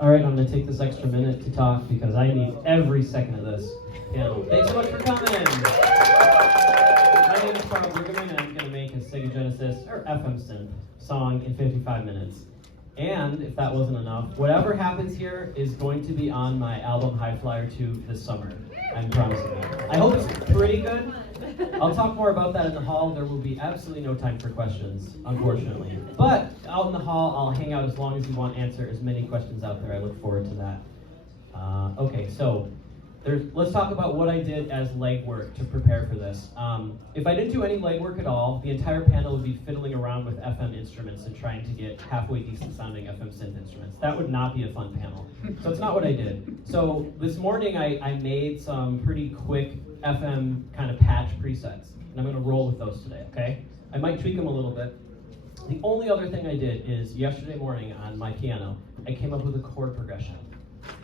All right, I'm going to take this extra minute to talk because I need every second of this piano. Thanks so much for coming. My name is Karl, and I'm going to make a Sega Genesis, or FM synth, song in 55 minutes. And if that wasn't enough, whatever happens here is going to be on my album High Flyer 2 this summer. I'm promising that. I hope it's pretty good. I'll talk more about that in the hall. There will be absolutely no time for questions, unfortunately. But out in the hall, I'll hang out as long as you want, answer as many questions out there. I look forward to that. Okay, so let's talk about what I did as legwork to prepare for this. If I didn't do any legwork at all, the entire panel would be fiddling around with FM instruments and trying to get halfway decent sounding FM synth instruments. That would not be a fun panel. So that's not what I did. So this morning I made some pretty quick FM kind of patch presets, and I'm going to roll with those today, okay? I might tweak them a little bit. The only other thing I did is yesterday morning on my piano, I came up with a chord progression.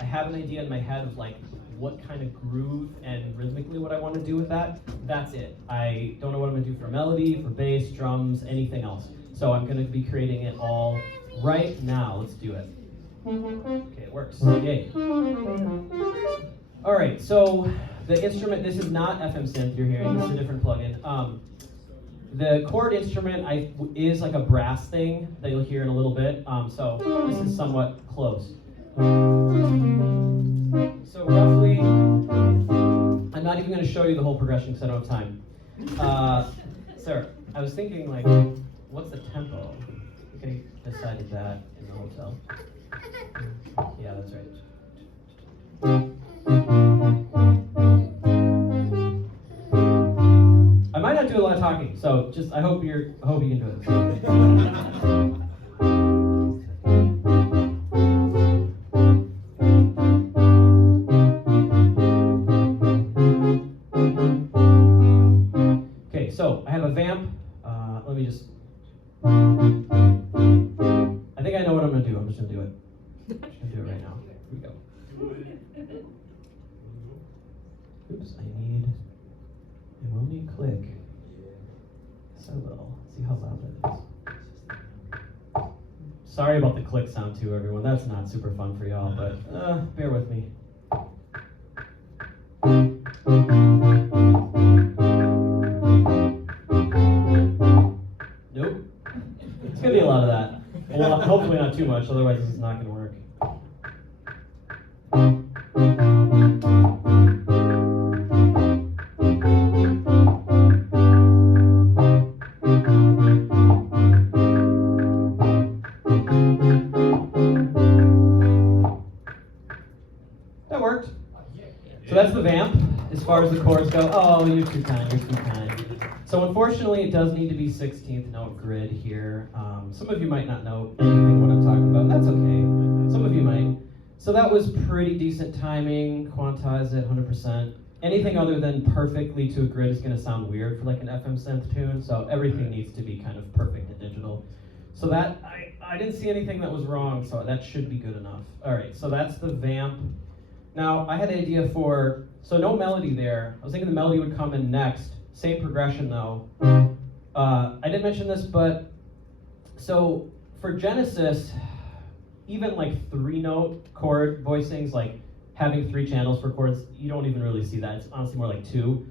I have an idea in my head of like what kind of groove and rhythmically what I want to do with that. That's it. I don't know what I'm going to do for melody, for bass, drums, anything else. So I'm going to be creating it all right now. Let's do it. Okay, it works. Yay. All right, so the instrument, this is not FM synth you're hearing, this is a different plugin. The chord instrument is like a brass thing that you'll hear in a little bit, so this is somewhat close. So roughly, I'm not even going to show you the whole progression because I don't have time. Sarah, I was thinking like, what's the tempo? Okay, decided that in the hotel. Yeah, that's right. I might not do a lot of talking, so just I hope you can do this. Okay, so I have a vamp. Let me just. I think I know what I'm gonna do. I'm just gonna do it. I'm just gonna do it right now. Here we go. Oops, I will need click. So little. See how loud that is. Sorry about the click sound too, everyone. That's not super fun for y'all, but bear with me. Nope. It's gonna be a lot of that. Well, hopefully not too much, otherwise this is not gonna work. That worked. So that's the vamp as far as the chords go. Oh, you're too kind, you're too kind. So unfortunately, it does need to be 16th note grid here. Some of you might not know anything what I'm talking about. That's okay. Some of you might. So that was pretty decent timing. Quantize it 100%. Anything other than perfectly to a grid is going to sound weird for like an FM synth tune. So everything needs to be kind of perfect and digital. So that I didn't see anything that was wrong. So that should be good enough. All right. So that's the vamp. Now I had an idea for no melody there. I was thinking the melody would come in next. Same progression though. I didn't mention this, but so for Genesis, even like 3-note chord voicings, like having 3 channels for chords, you don't even really see that. It's honestly more like 2.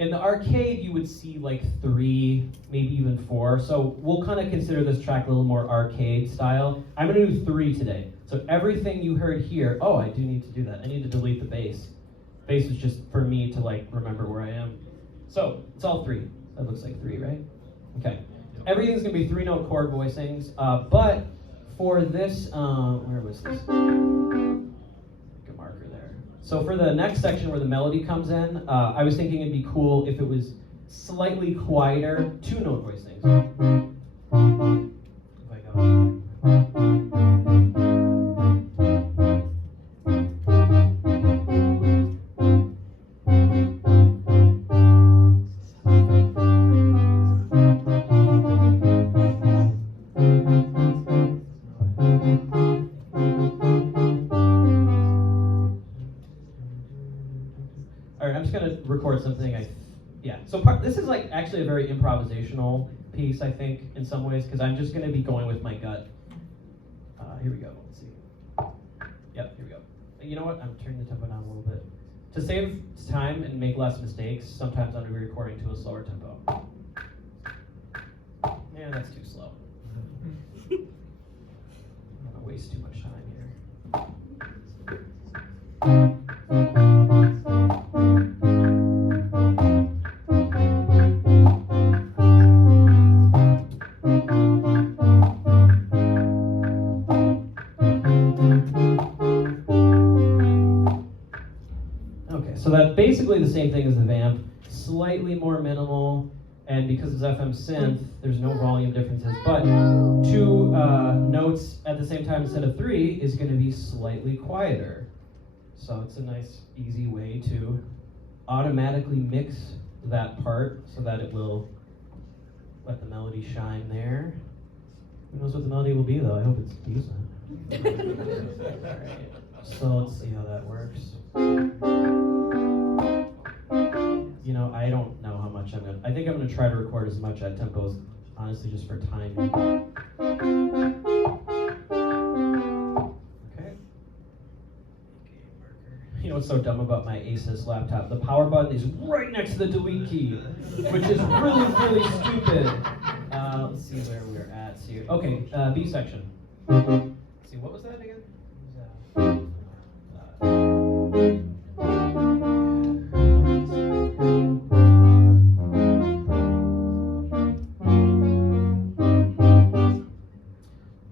In the arcade, you would see like 3, maybe even 4. So we'll kind of consider this track a little more arcade style. I'm gonna do 3 today. So everything you heard here, oh, I do need to do that. I need to delete the bass. Bass is just for me to like remember where I am. So it's all 3. That looks like 3, right? Okay. Everything's gonna be 3-note chord voicings, but for this, where was this? Make a marker there. So for the next section where the melody comes in, I was thinking it'd be cool if it was slightly quieter 2-note voicings. If I go. Record something. So this is like actually a very improvisational piece, I think, in some ways, because I'm just going to be going with my gut. Here we go. Let's see. You know what? I'm turning the tempo down a little bit. To save time and make less mistakes, sometimes I'm going to be recording to a slower tempo. Yeah, that's too slow. I'm going to waste too much time here. Okay, so that's basically the same thing as the vamp, slightly more minimal, and because it's FM synth, there's no volume differences, but 2 notes at the same time instead of 3 is going to be slightly quieter. So it's a nice, easy way to automatically mix that part so that it will let the melody shine there. Who knows what the melody will be though? I hope it's decent. Alright, so let's see how that works. You know, I don't know how much I think I'm gonna try to record as much at tempos, honestly, just for timing. Okay. You know what's so dumb about my Asus laptop? The power button is right next to the delete key, which is really, really stupid. Let's see where we're at here. Okay, B section. Let's see, what was that again?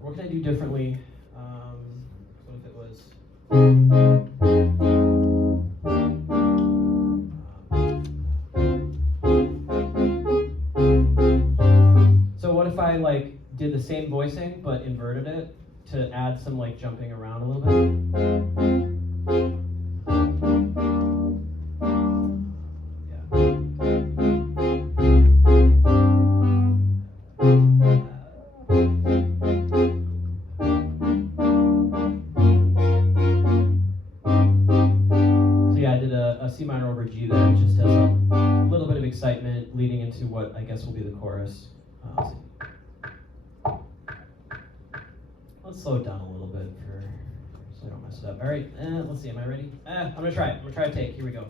What can I do differently? What if it was? So what if I like did the same voicing but inverted it to add some like jumping around a little bit? C minor over G there, which just has a little bit of excitement leading into what I guess will be the chorus. Let's see. Let's slow it down a little bit so I don't mess it up. All right, let's see, am I ready? I'm gonna try it. I'm gonna try a take. Here we go.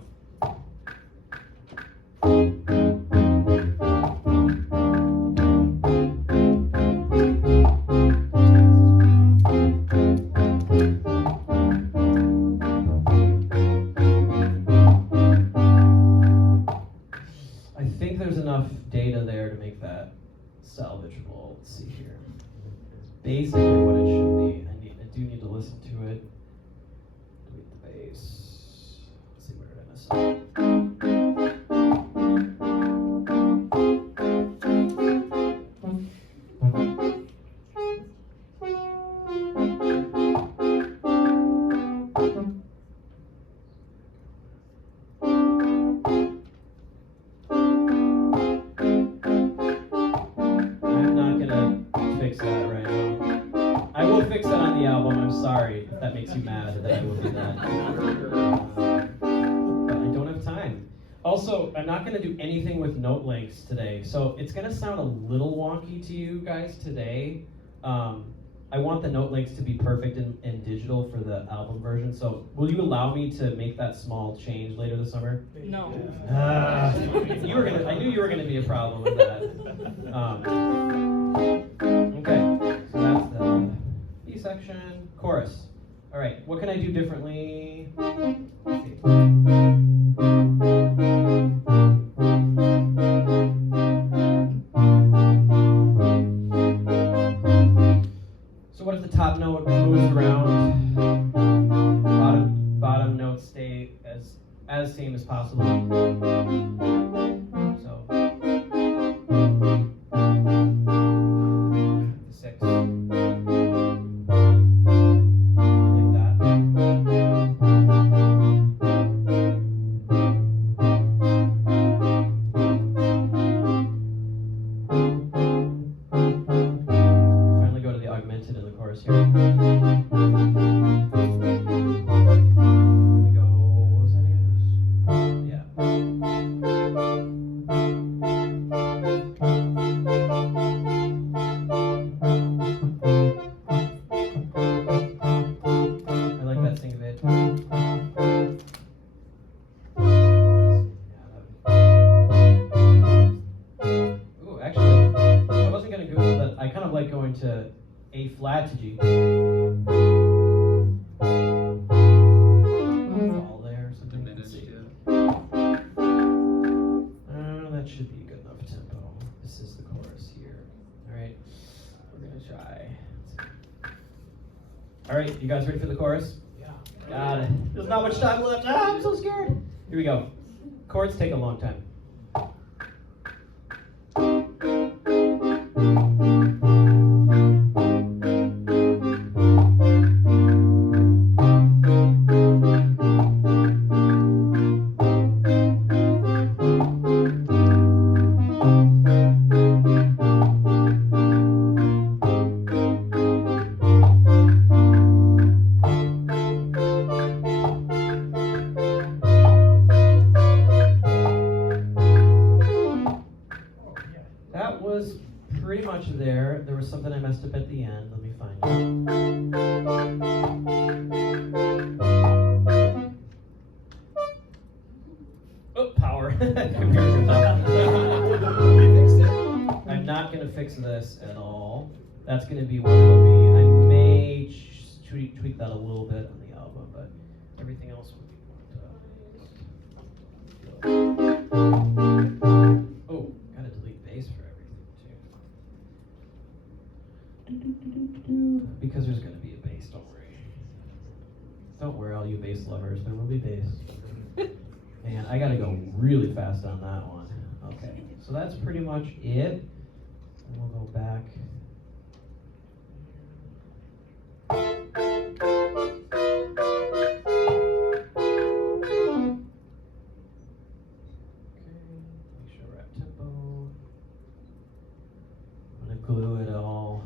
Data there to make that salvageable. Let's see here. Basically what it should be. I do need to listen to it. Delete the bass. Let's see, where did I mess up? Fix that on the album. I'm sorry if that makes you mad that I will do that. But I don't have time. Also, I'm not going to do anything with note lengths today, so it's going to sound a little wonky to you guys today. I want the note lengths to be perfect in digital for the album version, so will you allow me to make that small change later this summer? No. I knew you were going to be a problem with that. Okay, so that's the B section, chorus. All right, what can I do differently? Let's see. So what if the top note moves around? Bottom notes stay as same as possible. So the 6. Here we go. What was that again? Yeah. All right, you guys ready for the chorus? Yeah. Got it. There's not much time left. Ah, I'm so scared. Here we go. Chords take a long time. That was pretty much there. There was something I messed up at the end. Let me find it. Oh, power. Computers are tough. I'm not going to fix this at all. That's going to be what it'll be. I may tweak that a little bit on the album, but everything else will be Oh, gotta delete bass for everything too. Because there's gonna be a bass, don't worry. Don't worry, all you bass lovers, there will be bass. And I gotta go really fast on that one. Okay, so that's pretty much it. And we'll go back. Glue it all.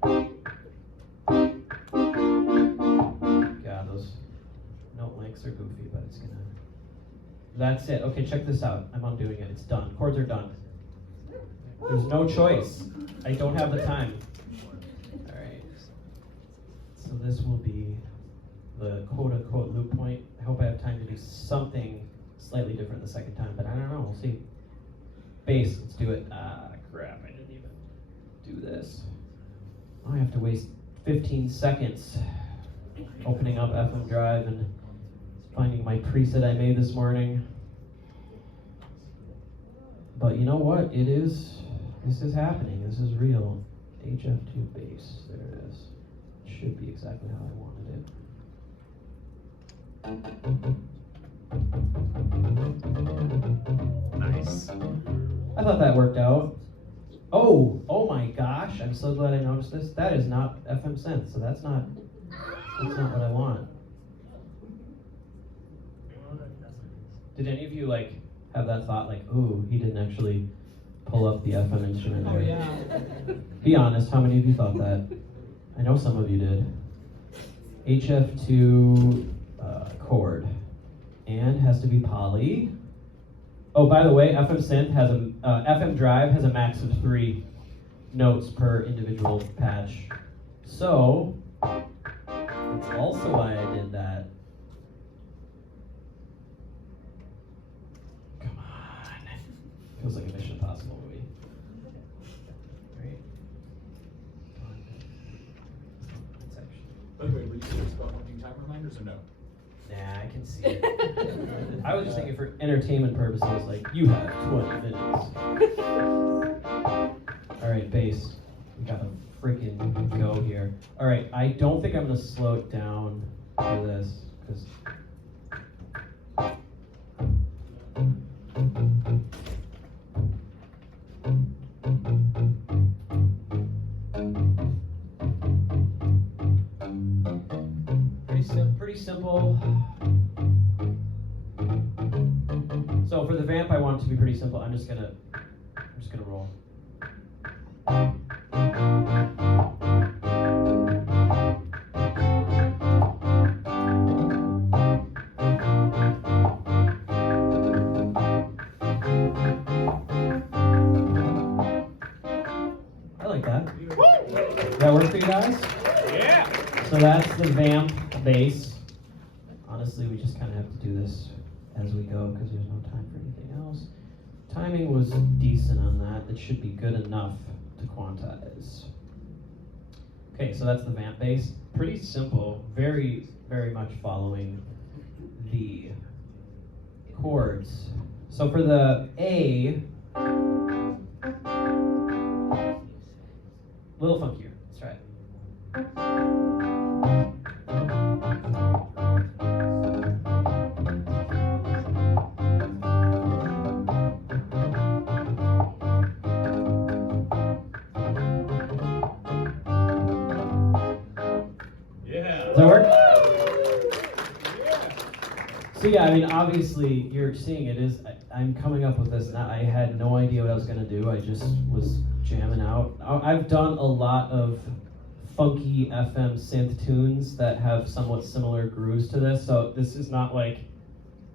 God, those note lengths are goofy, but it's gonna. That's it. Okay, check this out. I'm undoing it. It's done. Chords are done. There's no choice. I don't have the time. All right. So this will be the quote-unquote loop point. I hope I have time to do something slightly different the second time, but I don't know. We'll see. Bass. Let's do it. Crap, I didn't even do this. I have to waste 15 seconds opening up FM Drive and finding my preset I made this morning. But you know what? This is happening. This is real. HF2 bass. There it is. It should be exactly how I wanted it. Nice. I thought that worked out. Oh my gosh, I'm so glad I noticed this. That is not FM synth, so that's not what I want. Did any of you have that thought ooh, he didn't actually pull up the FM instrument there? Oh yeah. Be honest, how many of you thought that? I know some of you did. HF2 chord. And has to be poly. Oh, by the way, FM synth has FM drive has a max of 3 notes per individual patch. So that's also why I did that. Come on. Feels like a Mission Impossible movie. Right? That's actually. By the way, were you serious about wanting time reminders or no? Nah, I can see it. I was just thinking for entertainment purposes, you have 20 minutes. All right, bass. We gotta freaking go here. All right, I don't think I'm gonna slow it down for this, because pretty simple. So for the vamp, I want it to be pretty simple. I'm just gonna roll. I like that. Does that work for you guys? Yeah. So that's the vamp bass. Honestly, we just kind of have to do this as we go because there's no time for anything else. Timing was decent on that. It should be good enough to quantize. Okay, so that's the vamp bass. Pretty simple, very, very much following the chords. So for the A, a little funkier. Let's try it. that work? So yeah, I mean, obviously, you're seeing it is, I'm coming up with this, and I had no idea what I was going to do. I just was jamming out. I've done a lot of funky FM synth tunes that have somewhat similar grooves to this, so this is not like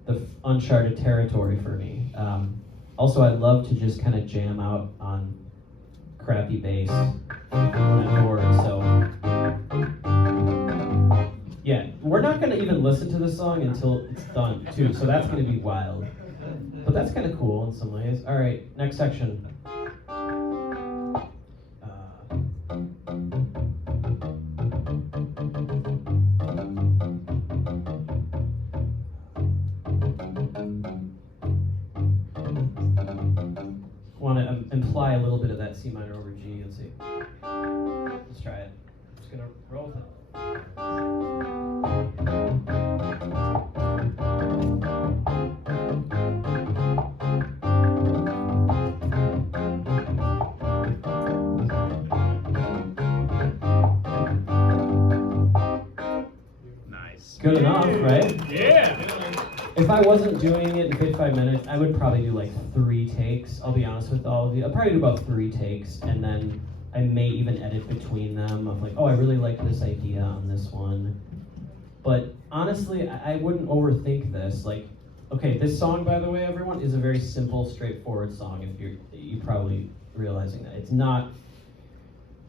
the uncharted territory for me. Also, I love to just kind of jam out on crappy bass when I'm bored, so yeah, we're not going to even listen to this song until it's done, too, so that's going to be wild. But that's kind of cool in some ways. All right, next section. Want to imply a little bit of that C minor over G. Let's see. Let's try it. I'm just going to roll with it. Nice. Good enough, right? Yeah. If I wasn't doing it in 55 minutes, I would probably do like 3 takes. I'll be honest with all of you. I'll probably do about 3 takes, and then I may even edit between them of like, oh, I really like this idea on this one. But honestly, I wouldn't overthink this. Like, okay, this song, by the way, everyone, is a very simple, straightforward song. If you're probably realizing that it's not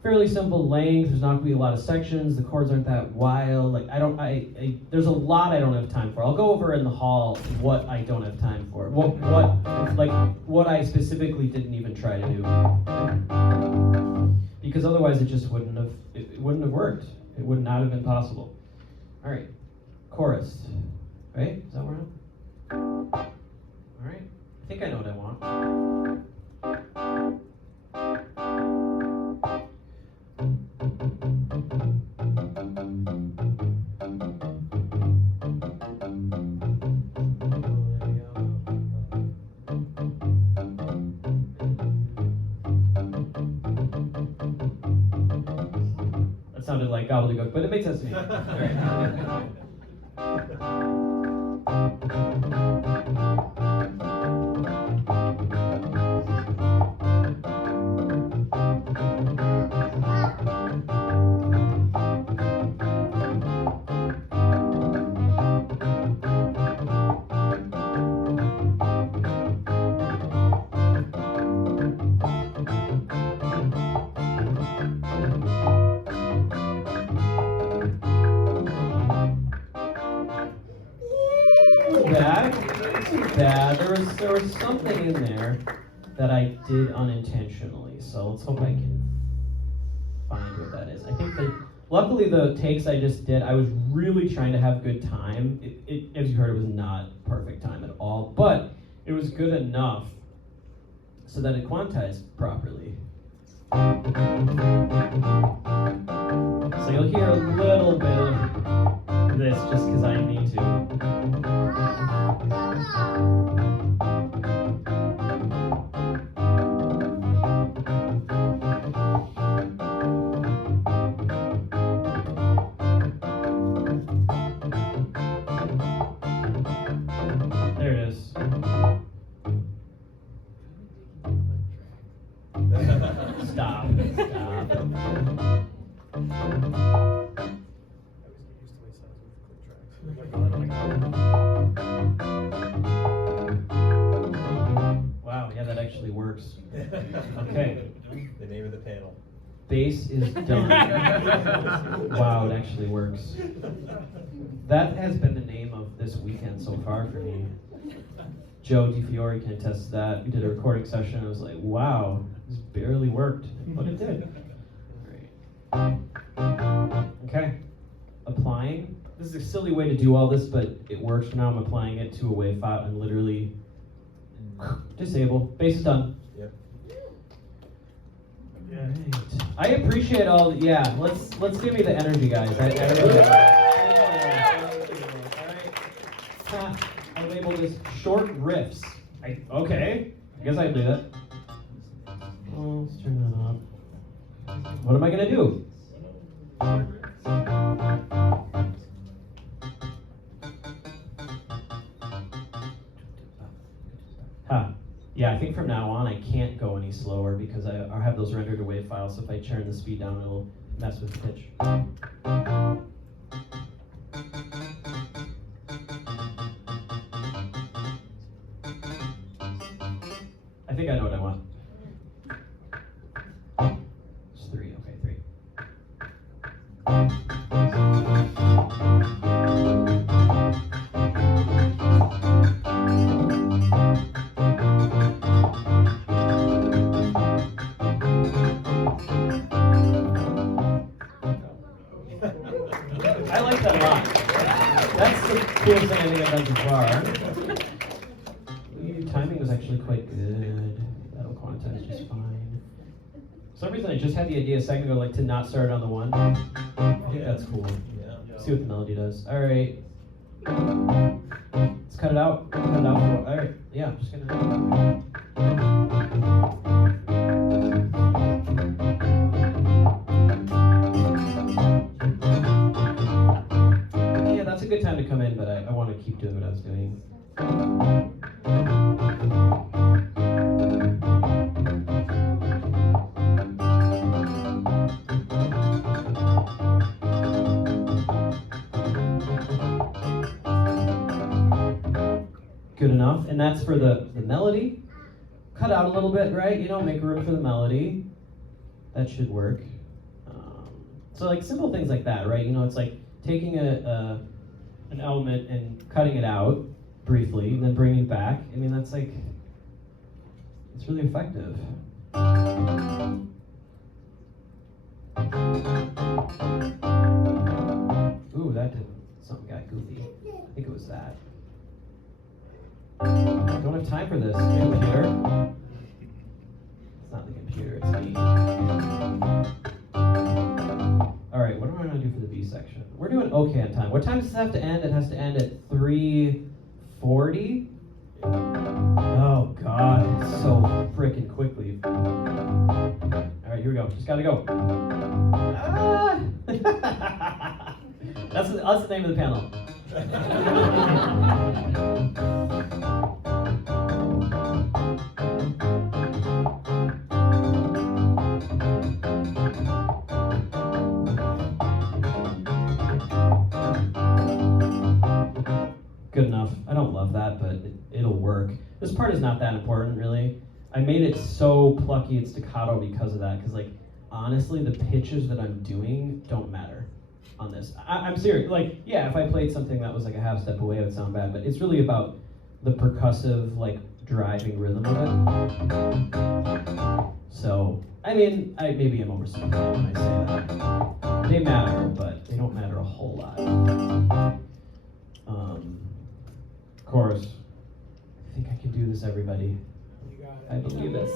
fairly simple length. There's not going to be a lot of sections. The chords aren't that wild. Like there's a lot I don't have time for. I'll go over in the hall what I don't have time for. What I specifically didn't even try to do, because otherwise it just wouldn't have worked. It would not have been possible. All right, chorus. Right? Is that where I'm? All right. I think I know what I want. That sounded like gobbledygook, but it makes sense to me. All right. Bad. There was something in there that I did unintentionally. So let's hope I can find what that is. I think that luckily the takes I just did, I was really trying to have good time. It as you heard, it was not perfect time at all, but it was good enough so that it quantized properly. So you'll hear a little bit of this just because I need to. There it is. Stop. Wow, yeah, that actually works. Okay. The name of the panel. Bass is done. Wow, it actually works. That has been the name of this weekend so far for me. Joe DiFiore can attest to that. We did a recording session. I was like, wow, this barely worked, but it did. All right. Okay. Applying. This is a silly way to do all this, but it works for now. I'm applying it to a wave file and literally disable. Bass is done. Yep. Right. I appreciate all. Yeah, let's give me the energy, guys. I really. All right. I labeled this short riffs. Okay. I guess I can do that. Well, let's turn that off. What am I gonna do? yeah, I think from now on I can't go any slower because I have those rendered to wave files, so if I turn the speed down it'll mess with the pitch. I think I know what I want. It's 3, okay, 3. I like that a lot. That's the coolest thing I think I've done so far. Your timing was actually quite good. That'll quantize just fine. For some reason I just had the idea a second ago, like to not start on the 1. I think that's cool. See what the melody does. Alright. Let's cut it out. Cut it out for alright. Yeah, I'm just gonna. Yeah, that's a good time to come in, but I want to keep doing what I was doing. Good enough, and that's for the melody. Cut out a little bit, right? You know, make room for the melody. That should work. So like simple things like that, right? You know, it's like taking an element and cutting it out briefly, and then bringing it back. I mean, that's like, it's really effective. Ooh, that did, something got goofy. I think it was that. I don't have time for this, computer. It's not the computer, it's me. Alright, what am I going to do for the B section? We're doing okay on time. What time does this have to end? It has to end at 3:40? Oh god, so freaking quickly. Alright, here we go. Just gotta go. Ah! That's the name of the panel. Good enough. I don't love that, but it'll work. This part is not that important, really. I made it so plucky and staccato because of that, because like, honestly, the pitches that I'm doing don't matter on this. I'm serious. Like, yeah, if I played something that was like a half step away, it would sound bad, but it's really about the percussive, like, driving rhythm of it. So, I mean, maybe I'm oversimplifying when I say that. They matter, but they don't matter a whole lot. Chorus. I think I can do this, everybody. You got it. I believe it.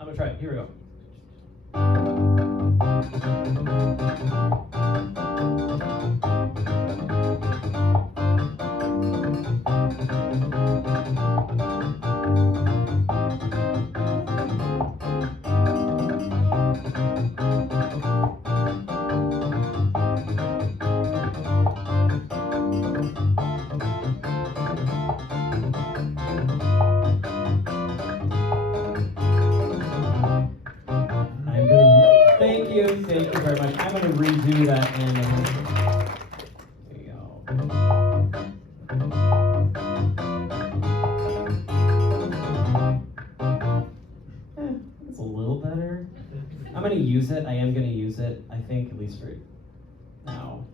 I'm gonna try it. Here we go. Thank you very much. I'm going to redo that animation. There you go. It's a little better. I'm going to use it. I am going to use it, I think, at least for now.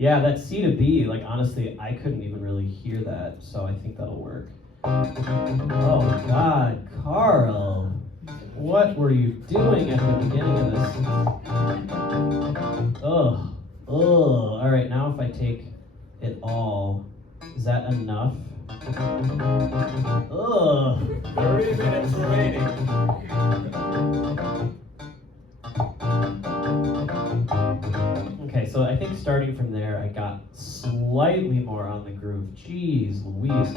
Yeah, that C to B, like honestly, I couldn't even really hear that, so I think that'll work. Oh God, Karl, what were you doing at the beginning of this? Ugh. All right, now if I take it all, is that enough? Ugh. 30 minutes remaining. Okay, so I think starting from there, I got slightly more on the groove. Jeez Louise.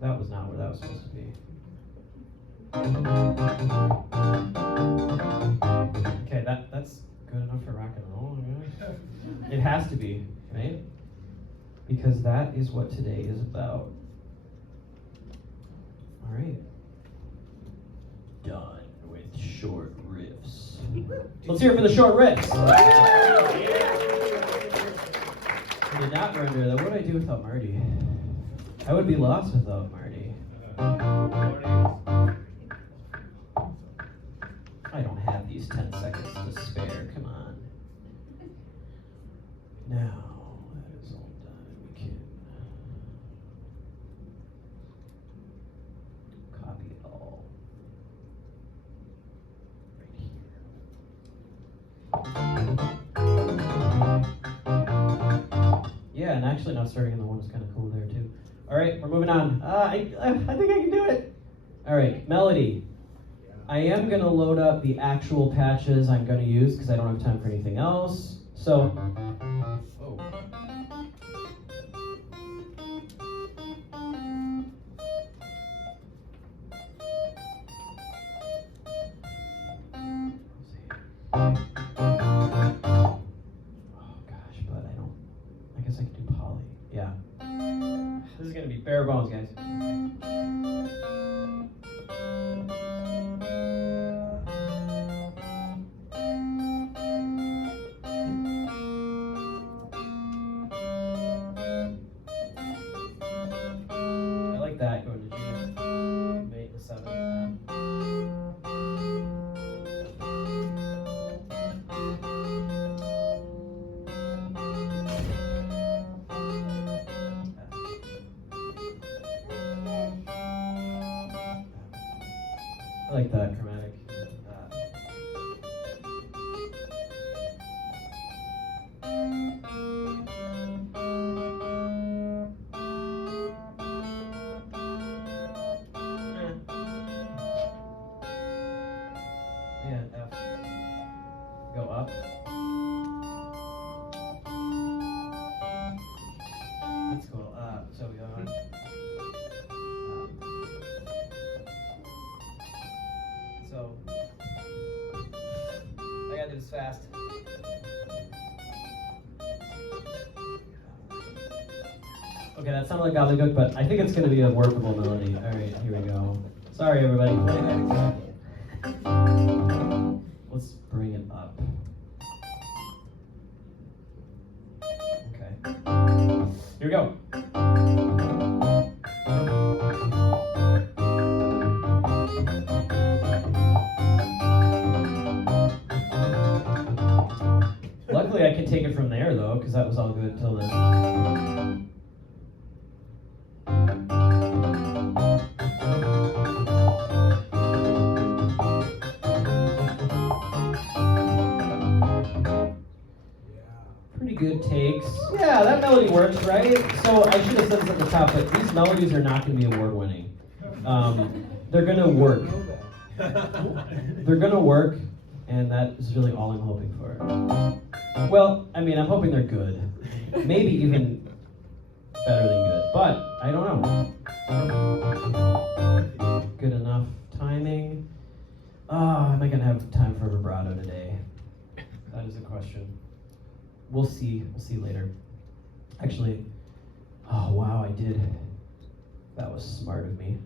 That was not where that was supposed to be. Okay, that's good enough for rock and roll, right? It has to be, right? Because that is what today is about. All right. Done with short riffs. Let's hear it for the short riffs. I did not render that. What would I do without Marty? I would be lost without Marty. I don't have these 10 seconds to spare. Come on. Now, that is all done. We can copy it all right here. Yeah, and actually now starting in the one is kind of cool there too. All right, we're moving on. I think I can do it. All right, melody. I am going to load up the actual patches I'm going to use because I don't have time for anything else. So, I guess I can do poly. Yeah. This is going to be bare bones, guys. I like that going to G, 8 to 7. I like that chromatic. And F. Go up. That's cool. So we go on. So I gotta do this fast. Okay, that sounded like gobbledygook, but I think it's gonna be a workable melody. All right, here we go. Sorry, everybody. Let's bring it up. Okay. Here we go. Luckily, I can take it from there, though, because that was all good until then. Pretty good takes. Yeah, that melody works, right? So I should have said this at the top, but these melodies are not going to be award-winning. They're going to work. They're going to work, and that is really all I'm hoping for. Well, I mean, I'm hoping they're good. Maybe even better than good, but I don't know. Good enough timing. Am I going to have time for vibrato today? That is the question. We'll see. We'll see later. Actually, oh wow, I did. That was smart of me.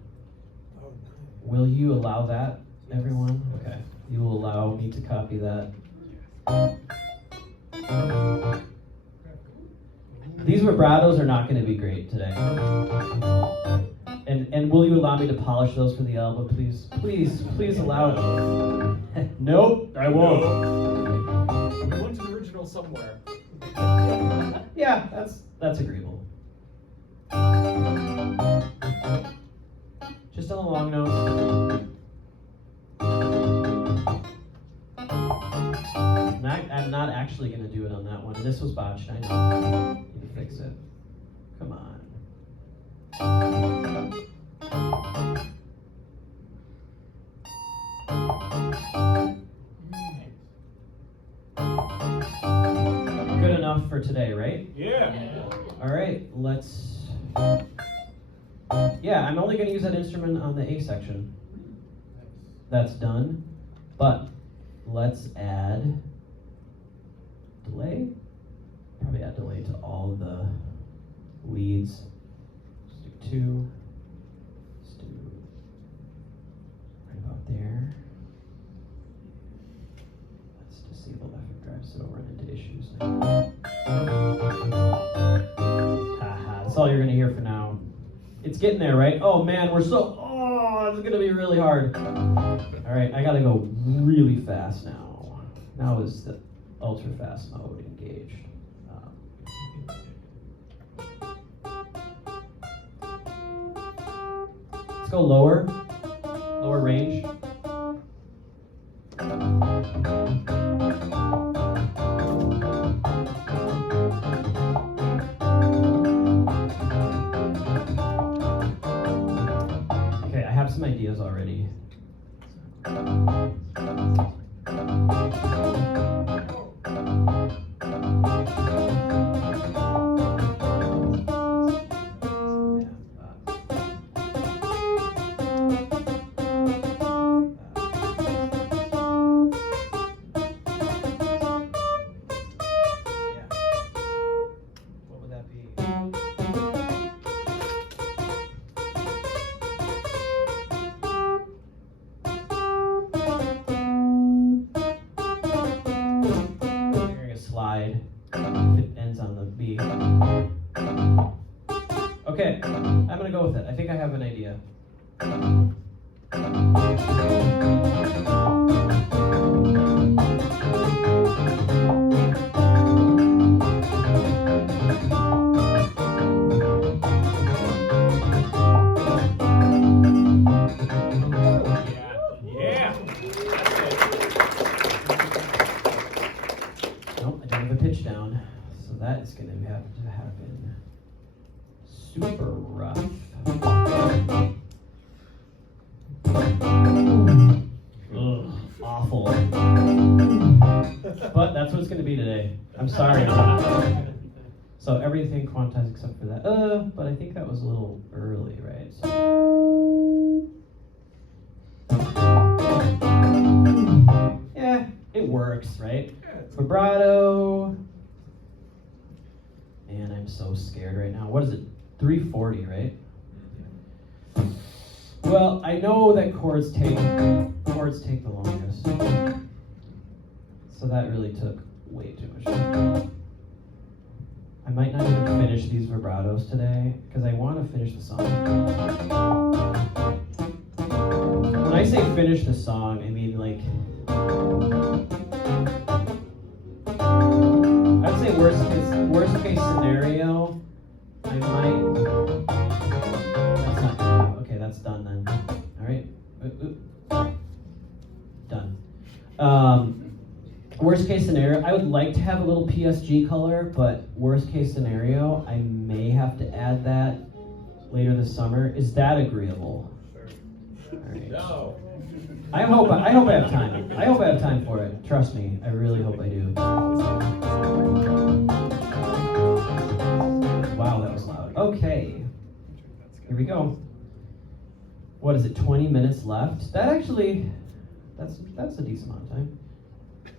Will you allow that, everyone? Okay. You will allow me to copy that. These vibratos are not going to be great today. And will you allow me to polish those for the album, please? Please allow it. Nope, I won't. We went to the original somewhere. Yeah, that's agreeable. Just on the long notes. I'm not actually actually going to do it on that one. And this was botched, I know. Need to fix it. Come on. Good enough for today, right? Yeah. All right, let's... Yeah, I'm only going to use that instrument on the A section. That's done. But let's add delay. Probably add delay to all the leads. Let's do 2. Let's do right about there. Let's disable effect drive so don't run into issues. Haha, that's all you're going to hear for now. It's getting there, right? Oh man, it's going to be really hard. All right, I got to go really fast now. Now is the ultra fast mode engaged. Let's go lower range. Okay, I have some ideas already. Okay, I'm gonna go with it. I think I have an idea. Yeah. Nope, I don't have a pitch down, so that is gonna have to happen. Super rough. Ugh, awful. But that's what it's going to be today. I'm sorry. So everything quantized except for that. But I think that was a little early, right? Yeah, it works, right? Vibrato. Man, I'm so scared right now. What is it? 340, right? Well, I know that chords take the longest. So that really took way too much time. I might not even finish these vibratos today because I want to finish the song. When I say finish the song, I mean like I'd say worst case scenario. I might. That's not good. Okay, that's done then. All right. Done. Worst case scenario, I would like to have a little PSG color, but worst case scenario, I may have to add that later this summer. Is that agreeable? Sure. All right. No. I hope I have time. I hope I have time for it. Trust me. I really hope I do. Wow, that was loud. Okay, here we go. What is it, 20 minutes left? That actually, that's a decent amount of time.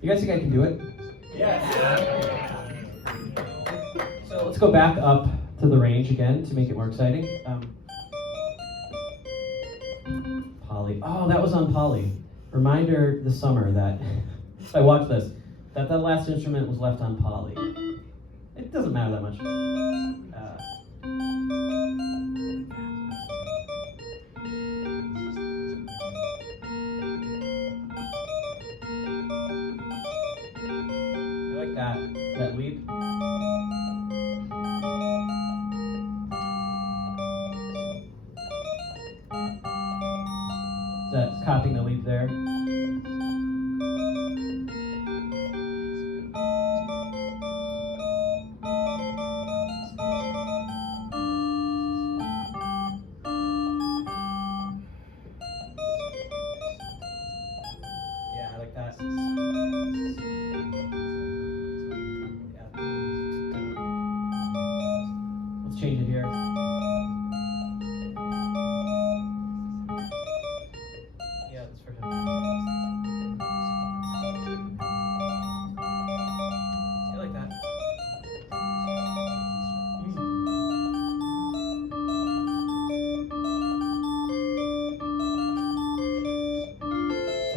You guys think I can do it? Yeah. So let's go back up to the range again to make it more exciting. Poly. Oh, that was on Poly. Reminder this summer that, if I watch this, that last instrument was left on Poly. It doesn't matter that much. I like that leap. That's copying the leap there.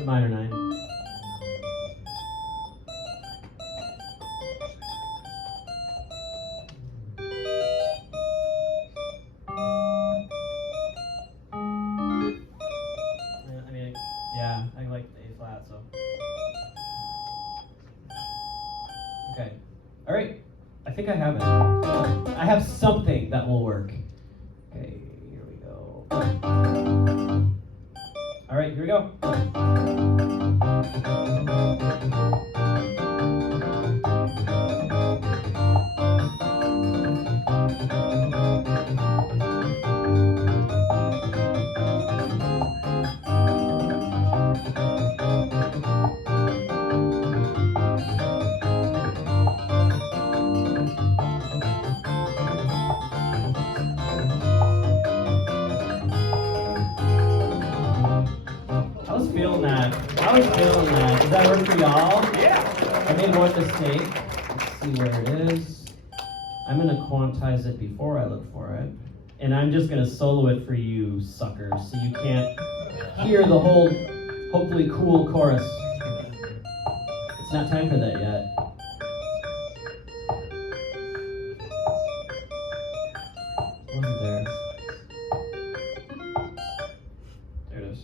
minor 9. I mean, yeah, I like the A flat, so. Okay. All right. I think I have it. I have something that will work. Okay, here we go. All right, here we go. I was feeling that. Does that work for y'all? Yeah. I made one mistake. Let's see where it is. I'm gonna quantize it before I look for it. And I'm just gonna solo it for you suckers, so you can't hear the whole, hopefully cool chorus. It's not time for that yet. Wasn't there? There it is.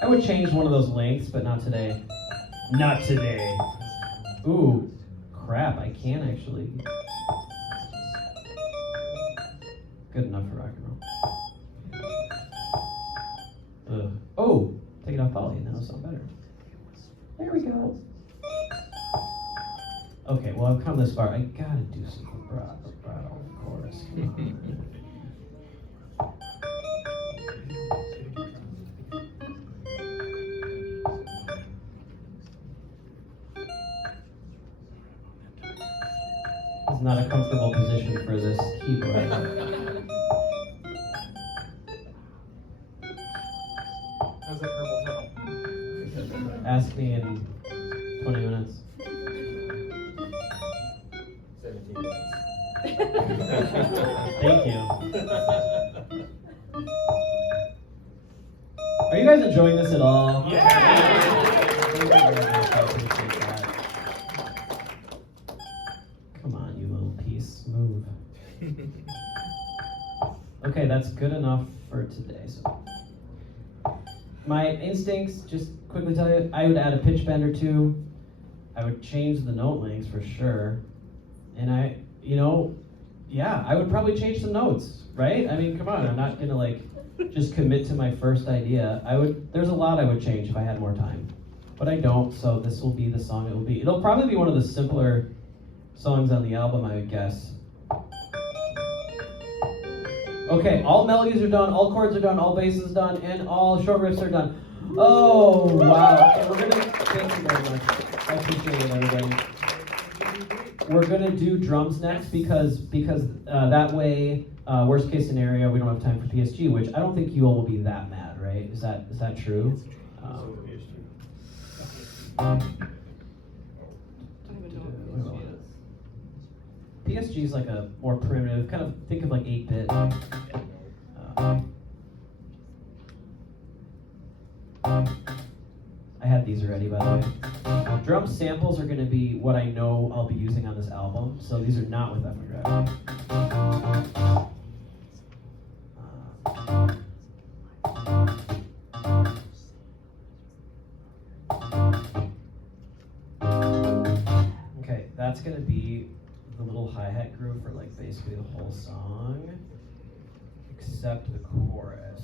I would change one of those lengths, but not today. Not today. Ooh, crap, I can actually. Good enough for rock and roll. Ugh. Oh, take it off poly, now it'll sound better. There we go. Okay, well I've come this far. I gotta do some vibrato chorus. Come on. It's not a comfortable position for this keyboard. How's that purple tone? Ask me in 20 minutes. 17 minutes. Thank you. Are you guys enjoying this at all? Yeah. Thank you very much. I appreciate that. Come on, you little piece. Move. Okay, that's good enough for today. So, my instincts, just quickly tell you, I would add a pitch bend or two. I would change the note lengths for sure. And I would probably change some notes, right? I mean, come on, I'm not gonna just commit to my first idea. There's a lot I would change if I had more time. But I don't, so this will be the song it will be. It'll probably be one of the simpler songs on the album, I would guess. Okay, all melodies are done, all chords are done, all bass is done, and all short riffs are done. Oh, wow. Okay, thank you very much. I appreciate it, everybody. We're gonna do drums next because that way, worst case scenario, we don't have time for PSG, which I don't think you all will be that mad, right? Is that true? PSG is like a more primitive, kind of think of like 8-bit. I had these already, by the way. Drum samples are going to be what I know I'll be using on this album, so these are not with F Okay, that's going to be the little hi-hat groove for basically the whole song, except the chorus.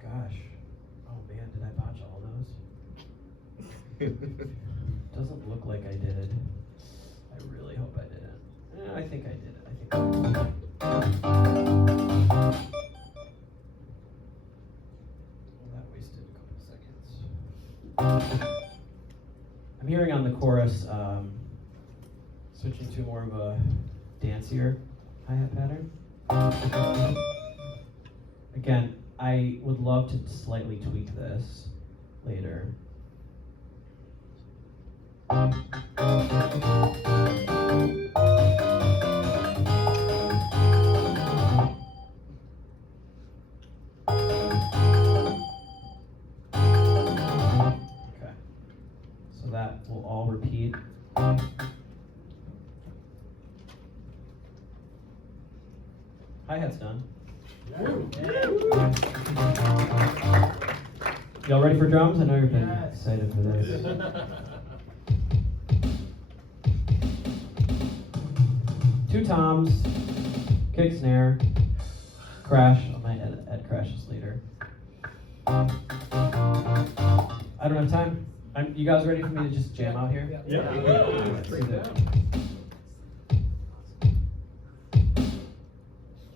Gosh, oh man, did I botch all those? Doesn't look like I did. I really hope I didn't. I think I did it. Well, that wasted a couple seconds. I'm hearing on the chorus, switching to more of a dancier hi-hat pattern. Again, I would love to slightly tweak this. later. Okay, so that will all repeat. Hi-hat's done. Y'all ready for drums? I know you've been excited for this. 2 toms, kick, snare, crash. I might add crashes later. I don't have time. You guys ready for me to just jam out here? Yeah. Let's do that.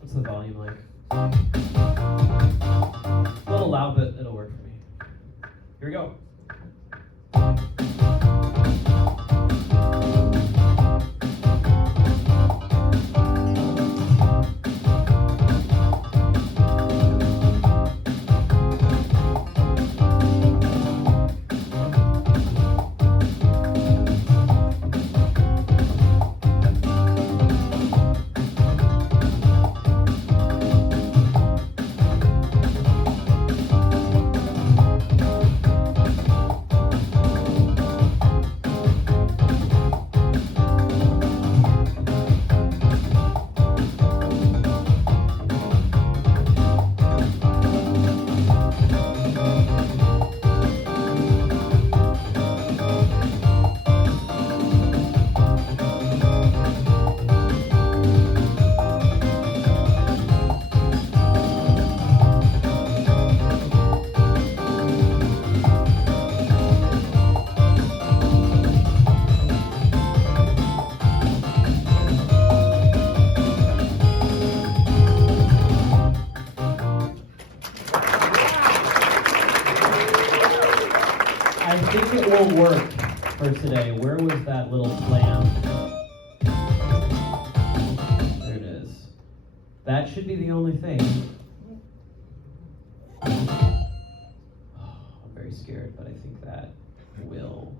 What's the volume like? A little loud, but it'll work for me. Here we go. I think it will work for today. Where was that little slam? There it is. That should be the only thing. I'm very scared, but I think that will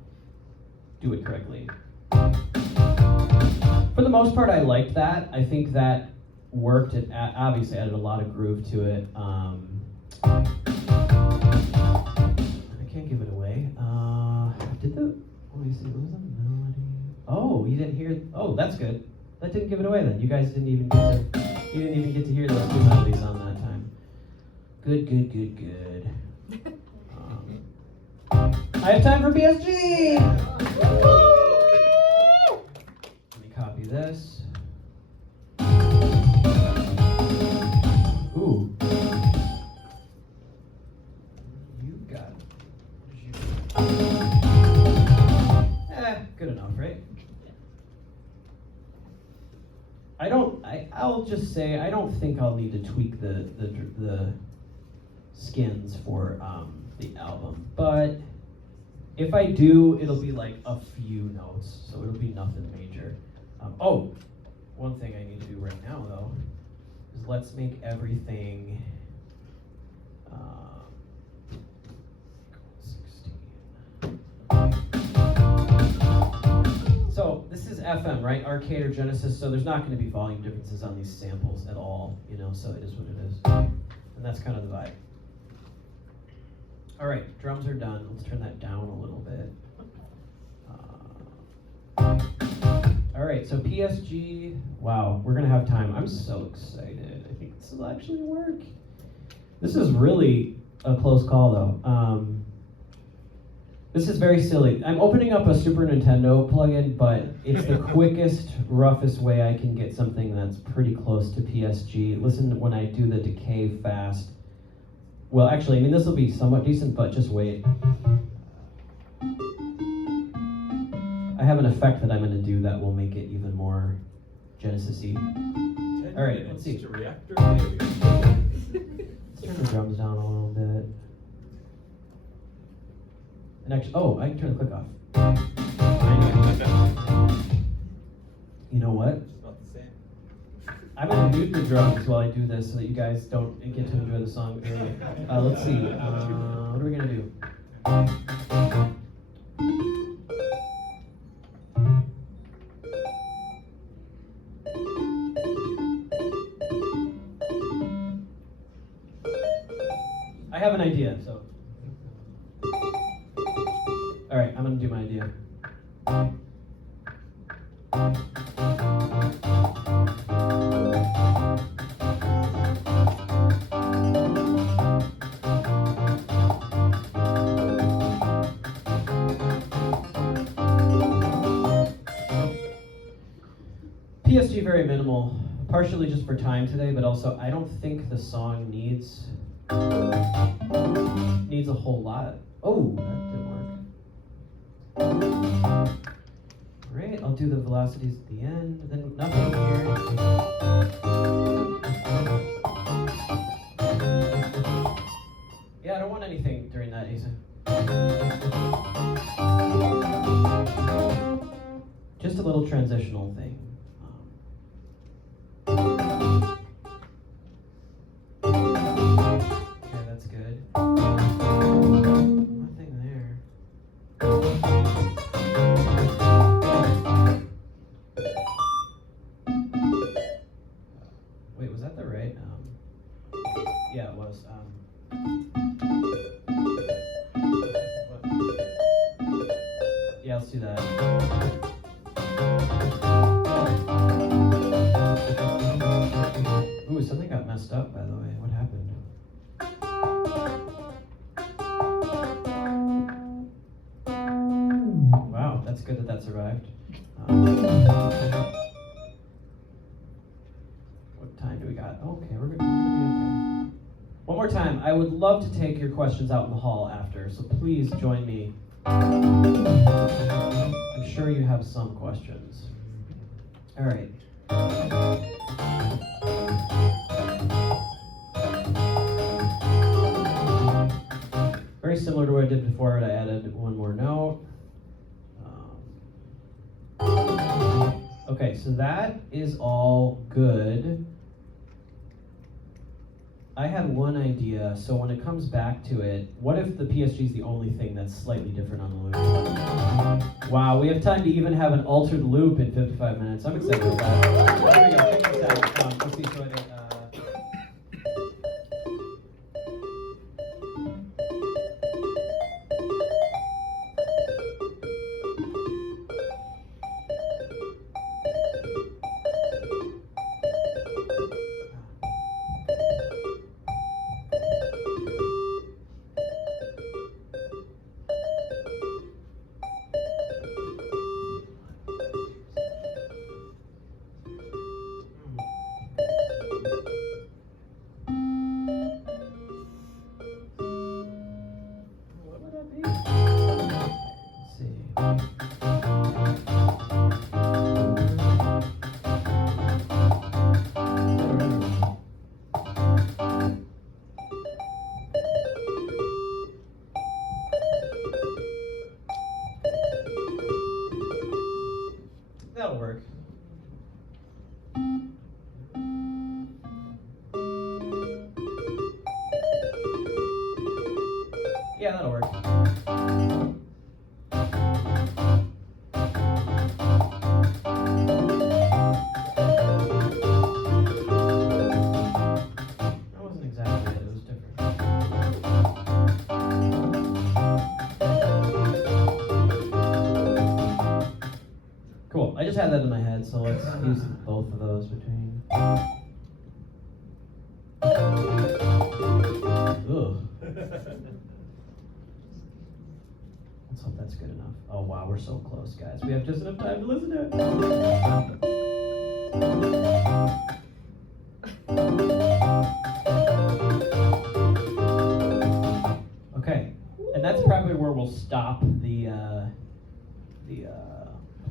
do it correctly. For the most part, I liked that. I think that worked. It obviously added a lot of groove to it. I can't give it away. Let me see, what was the melody? Oh, you didn't hear, oh, that's good. That didn't give it away then. You guys didn't even get to hear those 2 melodies on that time. Good. I have time for PSG! Let me copy this. Ooh. You got it. Good enough, right? I'll just say, I don't think I'll need to tweak the skins for the album, but if I do, it'll be like a few notes, so it'll be nothing major. One thing I need to do right now, though, is let's make everything 16. So this is FM, right? Arcade or Genesis, so there's not going to be volume differences on these samples at all, so it is what it is. And that's kind of the vibe. All right, drums are done. Let's turn that down a little bit. All right, so PSG, wow, we're going to have time. I'm so excited. I think this will actually work. This is really a close call, though. This is very silly. I'm opening up a Super Nintendo plugin, but it's the quickest, roughest way I can get something that's pretty close to PSG. Listen when I do the decay fast. Well, actually, this will be somewhat decent, but just wait. I have an effect that I'm going to do that will make it even more Genesis-y. All right, let's see. Let's turn the drums down a little bit. And actually, I can turn the click off. You know what? It's not the same. I'm going to mute the drums while I do this so that you guys don't get to enjoy the song early. Let's see. What are we going to do? I have an idea, so. All right, I'm gonna do my idea. PSG very minimal, partially just for time today, but also I don't think the song needs a whole lot. Oh, that didn't work. Great, I'll do the velocities at the end, then nothing here. Yeah, I don't want anything during that, Asa. Just a little transitional thing. Okay, that's good. Nothing there. Wait, was that the right? Yeah, it was. What? Yeah, let's do that. Ooh, something got messed up, by the way. What happened? Wow, that's good that that survived. What time do we got? Okay, we're gonna be okay. One more time, I would love to take your questions out in the hall after, so please join me. I'm sure you have some questions. All right. Very similar to what I did before, but I added one more note. Okay, so that is all good. I had one idea, so when it comes back to it, what if the PSG is the only thing that's slightly different on the loop? Wow, we have time to even have an altered loop in 55 minutes. I'm excited about that. Here we go, check this out. Let's see, so I did, that'll work. Yeah, that'll work. That wasn't exactly it, it was different. Cool, I just had that in my head, so let's use both of those between. Ugh. Let's hope that's good enough. Oh wow, we're so close, guys. We have just enough time to listen to it. Okay, and that's probably where we'll stop the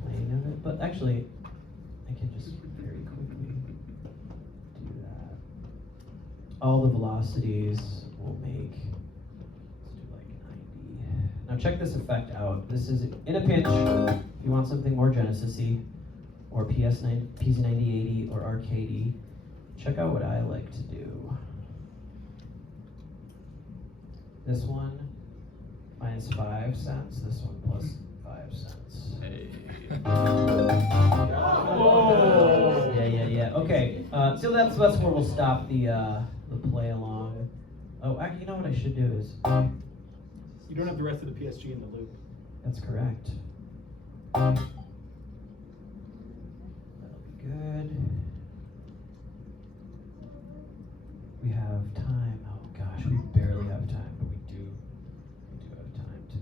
playing of it. But actually, I can just very quickly do that. All the velocities will make. Now check this effect out. This is in a pinch. If you want something more Genesis-y, or PC9080 or arcadey, check out what I like to do. This one minus 5 cents. This one plus 5 cents. Hey. Whoa. Yeah. Okay, so that's where we'll stop the play along. Oh, actually, you know what I should do is... You don't have the rest of the PSG in the loop. That's correct. That'll be good. We have time. Oh gosh, we barely have time, but we do have time to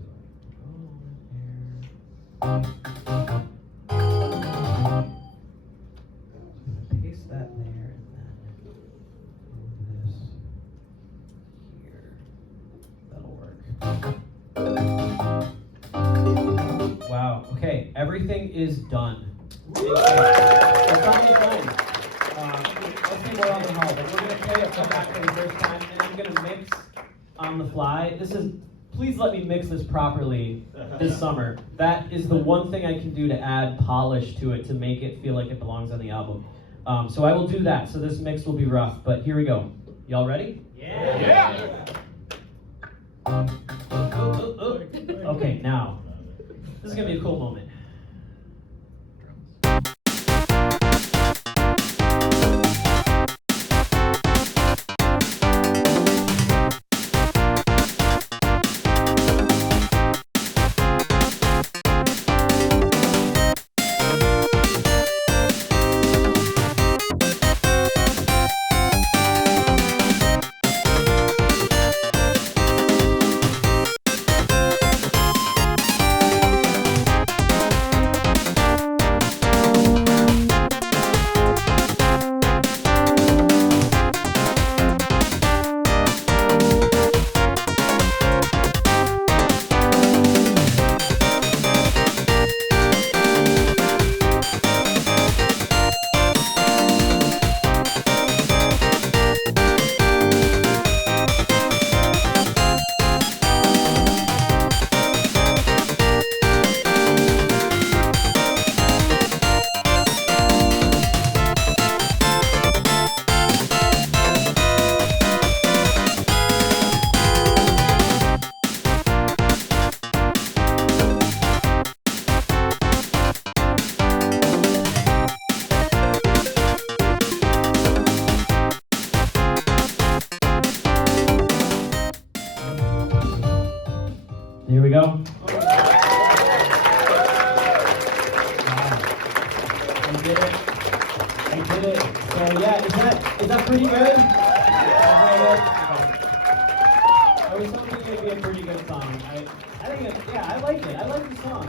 paste that there and then move this here. That'll work. Wow. Okay, everything is done. It's almost done. Let's see more on the hall, but we're gonna play a playback for the first time, and I'm gonna mix on the fly. Please let me mix this properly this summer. That is the one thing I can do to add polish to it to make it feel like it belongs on the album. So I will do that. So this mix will be rough, but here we go. Y'all ready? Yeah. Okay, now this is gonna be a cool moment. Here we go. Wow. I did it. So yeah, is that pretty good? I was hoping it'd be a pretty good song. I think I like it. I like the song.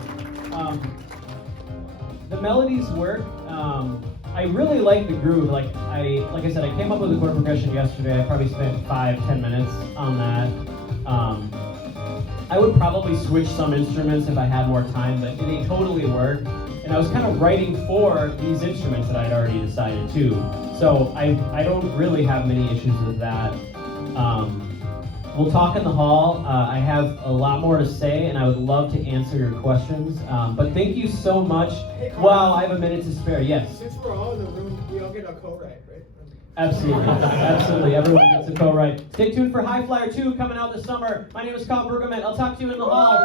The melodies work. I really like the groove. Like I said, I came up with the chord progression yesterday. I probably spent 5-10 minutes on that. I would probably switch some instruments if I had more time, but they totally work. And I was kind of writing for these instruments that I'd already decided to. So I don't really have many issues with that. We'll talk in the hall. I have a lot more to say, and I would love to answer your questions. But thank you so much. Hey, Karl. Wow, I have a minute to spare. Yes. Since we're all in the room, we all get a co-write, right? Absolutely. Absolutely. Everyone gets a co-write. Stay tuned for High Flyer 2 coming out this summer. My name is Karl. I'll talk to you in the hall.